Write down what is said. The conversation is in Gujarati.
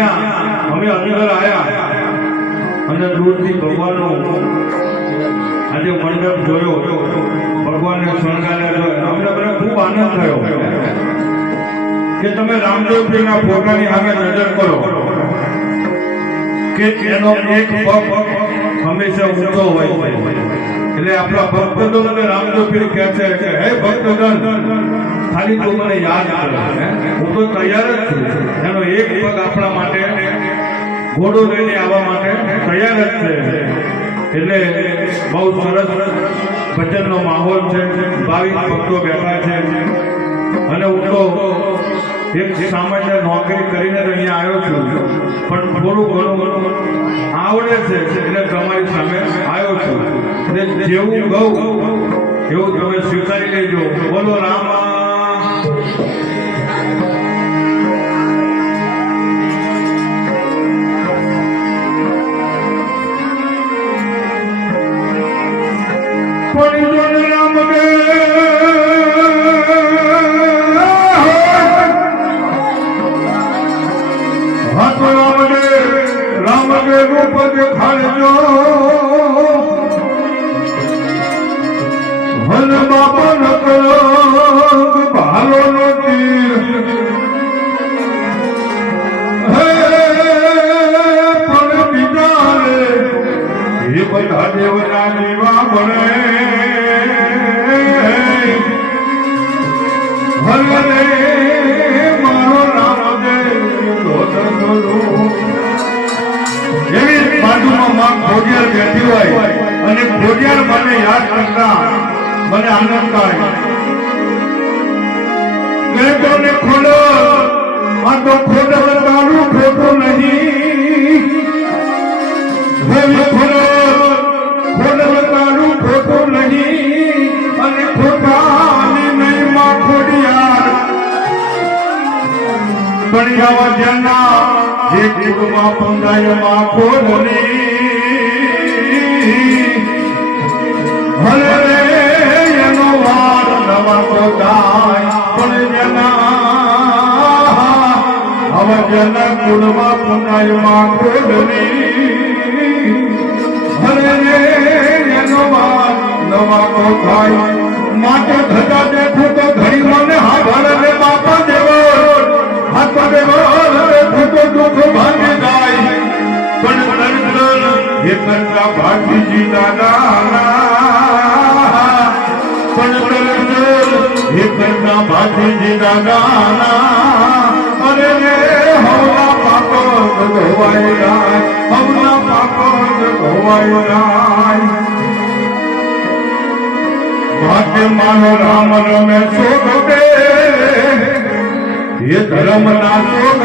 અહીંયા અમે અંદર આવ્યા અને દૂરથી ભગવાનનું આજે મંડપ જોયો, ભગવાનને શણગાર્યા જોયો, અમને મને ખૂબ આનંદ થયો કે તમે રામદેવજીના ફોટાની સામે નજર કરો કે એનો એક પગ હંમેશા ઊંચો હોય છે. એટલે આપણા ભક્તજનોને રામદેવજી કહે છે કે હે ભક્તજન, ખાલી તું મને યાદ કરે, હું તો તૈયાર જ છું. એનો એક પગ આપણા માટે ઘોડો લઈને આવવા માટે તૈયાર જ છે. એટલે બહુ સરસ ભજનનો માહોલ છે, ભાવિક ભક્તો બેઠા છે. અને હું તો એક સામાન્ય નોકરી કરીને અહીંયા આવ્યો છું, પણ થોડું ઘણું આવડે છે એટલે તમારી સામે આવ્યો છું. એટલે જેવું કહું એવું તમે સ્વીકારી લેજો. બોલો રામા. દેવના દીવા બને ભલે મારો રામદેવ એવી બાજુમાં માં ખોડિયાર બેઠી હોય અને ખોડિયાર મને યાદ કરતા મને આનંદ થાય. ને ખોલો આ તો ખોડલ તારું ખોટું નહીં, ખોલો ખોડલ તારું ખોટું નહીં અને ખોટાની નહીં માં ખોડિયાર બણિયાવા જેના એક યુગમાં પંદાય માં ખોડની ભલે રે એનો વાર નવા પોતાય પણ જેના હવે જેના કુળમાં પંદાય માં ખોડની ભલે રે એનો વાર નવા પોતાય માટે ધજા દેખું તો ઘડી મને હા ભલે બાપા દેવો હાથ દેવો તો દુઃખ ભાંગી જાય પણ એ કરતા ભાગીજી દાદા પણ એ કરતા ભાગીજી દાદા અરે રે હવના પાપો ધોવાઈ જાય, હવના પાપો ધોવાઈ જાય. ભાગ્ય માનો રામ રમે શોધ એ ધર્મ ના શોધ